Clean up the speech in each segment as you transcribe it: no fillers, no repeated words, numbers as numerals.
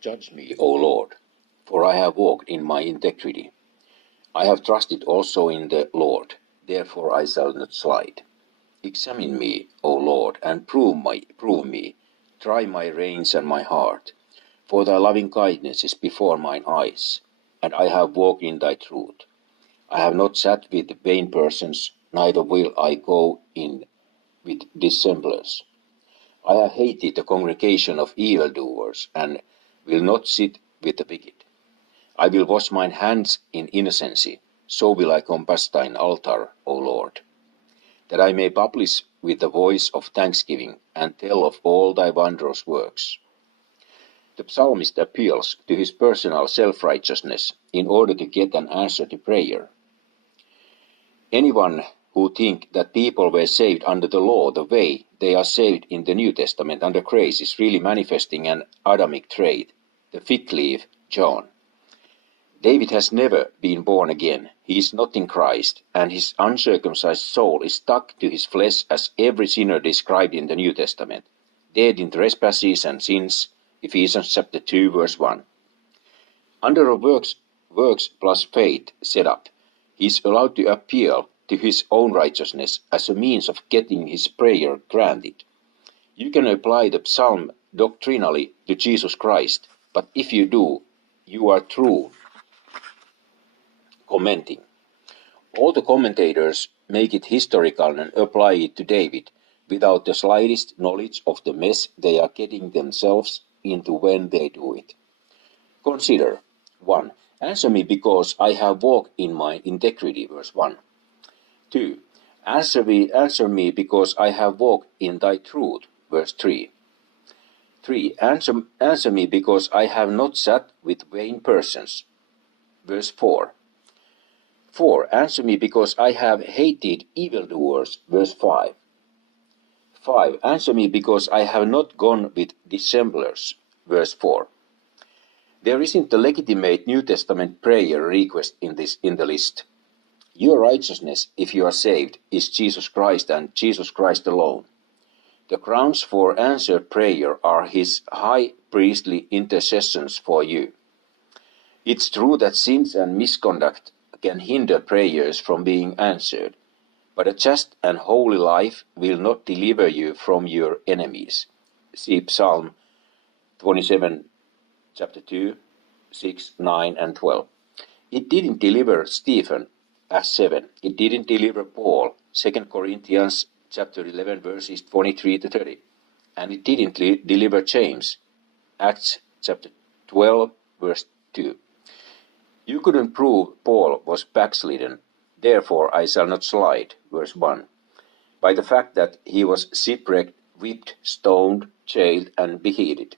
Judge me, O Lord, for I have walked in my integrity. I have trusted also in the Lord, therefore I shall not slide. Examine me, O Lord, and prove me. Try my reins and my heart. For thy loving kindness is before mine eyes, and I have walked in thy truth. I have not sat with vain persons, neither will I go in with dissemblers. I have hated the congregation of evildoers, and will not sit with the wicked. I will wash mine hands in innocency, so will I compass thine altar, O Lord, that I may publish with the voice of thanksgiving, and tell of all thy wondrous works. The psalmist appeals to his personal self-righteousness in order to get an answer to prayer. Anyone who thinks that people were saved under the law the way they are saved in the New Testament under grace is really manifesting an Adamic trait, the fig leaf, John. David has never been born again. He is not in Christ, and his uncircumcised soul is stuck to his flesh as every sinner described in the New Testament, dead in trespasses and sins, Ephesians chapter 2, verse 1. Under a works plus faith setup, he is allowed to appeal to his own righteousness as a means of getting his prayer granted. You can apply the psalm doctrinally to Jesus Christ, but if you do, you are true commenting. All the commentators make it historical and apply it to David without the slightest knowledge of the mess they are getting themselves into when they do it. Consider 1. Answer me because I have walked in my integrity, verse 1. 2. Answer me because I have walked in thy truth, verse 3. 3. Answer me because I have not sat with vain persons, verse 4. 4. Answer me because I have hated evildoers, verse 5. 5. Answer me because I have not gone with dissemblers, verse 4. There isn't a legitimate New Testament prayer request in the list. Your righteousness, if you are saved, is Jesus Christ and Jesus Christ alone. The grounds for answered prayer are his high priestly intercessions for you. It's true that sins and misconduct can hinder prayers from being answered, but a just and holy life will not deliver you from your enemies. See Psalm 27, chapter 2, 6, 9, and 12. It didn't deliver Stephen, Acts 7. It didn't deliver Paul, 2 Corinthians chapter 11, verses 23 to 30. And it didn't deliver James, Acts chapter 12, verse 2. You couldn't prove Paul was backslidden, therefore I shall not slide, verse 1, by the fact that he was shipwrecked, whipped, stoned, jailed, and beheaded.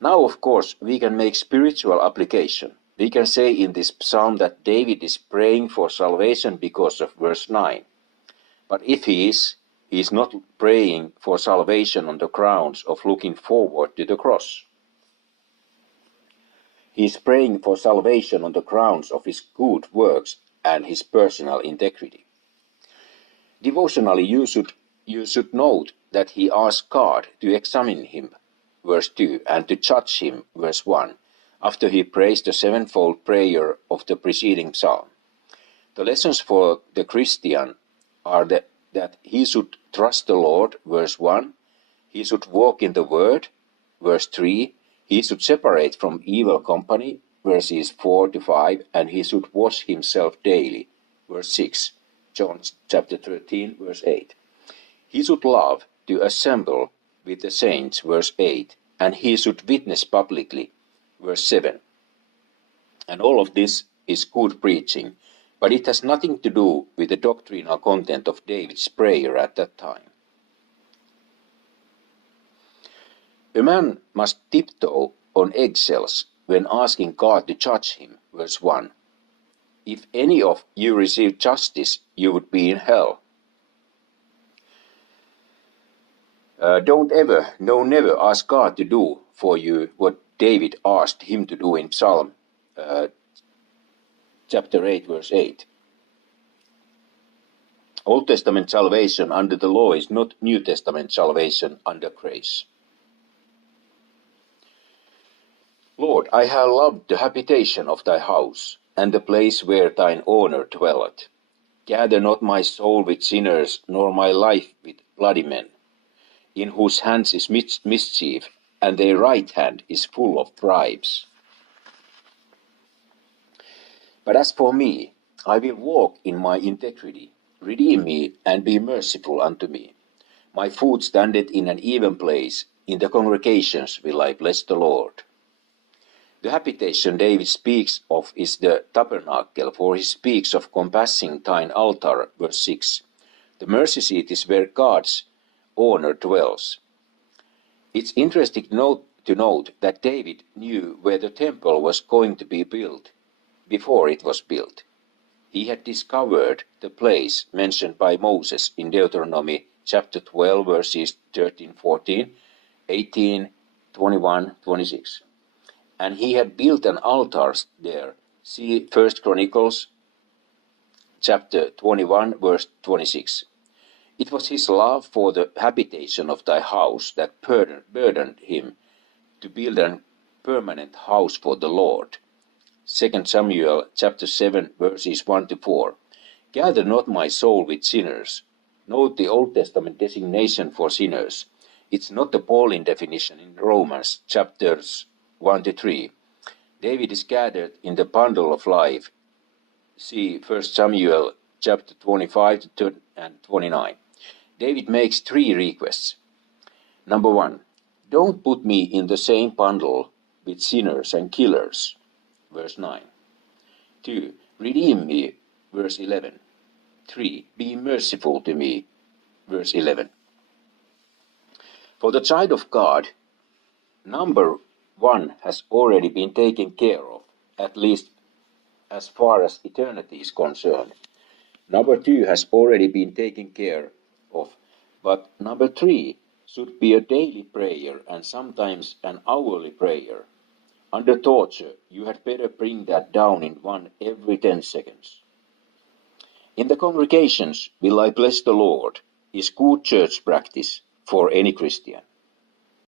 Now, of course, we can make spiritual application. We can say in this psalm that David is praying for salvation because of verse 9. But if he is not praying for salvation on the grounds of looking forward to the cross. He is praying for salvation on the grounds of his good works and his personal integrity. Devotionally, you should note that he asked God to examine him, verse 2, and to judge him, verse 1, after he prays the sevenfold prayer of the preceding psalm. The lessons for the Christian are that he should trust the Lord, verse 1, he should walk in the word, verse 3, he should separate from evil company, verses 4 to 5, and he should wash himself daily, verse 6, John chapter 13, verse 8. He should love to assemble with the saints, verse 8, and he should witness publicly, verse 7. And all of this is good preaching, but it has nothing to do with the doctrinal content of David's prayer at that time. A man must tiptoe on eggshells when asking God to judge him, verse 1. If any of you received justice, you would be in hell. Never ask God to do for you what David asked him to do in Psalm chapter 8, verse 8. Old Testament salvation under the law is not New Testament salvation under grace. Lord, I have loved the habitation of thy house, and the place where thine honour dwelleth. Gather not my soul with sinners, nor my life with bloody men, in whose hands is mischief, and their right hand is full of bribes. But as for me, I will walk in my integrity. Redeem me, and be merciful unto me. My foot standeth in an even place. In the congregations will I bless the Lord. The habitation David speaks of is the tabernacle, for he speaks of compassing thine altar, verse 6. The mercy seat is where God's honour dwells. It's interesting to note that David knew where the temple was going to be built before it was built. He had discovered the place mentioned by Moses in Deuteronomy chapter 12, verses 13, 14, 18, 21, 26. And he had built an altar there. See 1 Chronicles chapter 21, verse 26. It was his love for the habitation of thy house that burdened him to build a permanent house for the Lord. 2 Samuel chapter 7, verses 1 to 4. Gather not my soul with sinners. Note the Old Testament designation for sinners. It's not the Pauline definition in Romans chapters 1 to 3. David is gathered in the bundle of life. See 1 Samuel chapter 25 and 29. David makes 3 requests. Number 1, don't put me in the same bundle with sinners and killers. Verse 9. 2, redeem me. Verse 11. 3, be merciful to me. Verse 11. For the child of God, number 1 has already been taken care of, at least as far as eternity is concerned. Number 2 has already been taken care of, but number 3 should be a daily prayer and sometimes an hourly prayer. Under torture, you had better bring that down in one every 10 seconds. In the congregations, will I bless the Lord, is good church practice for any Christian.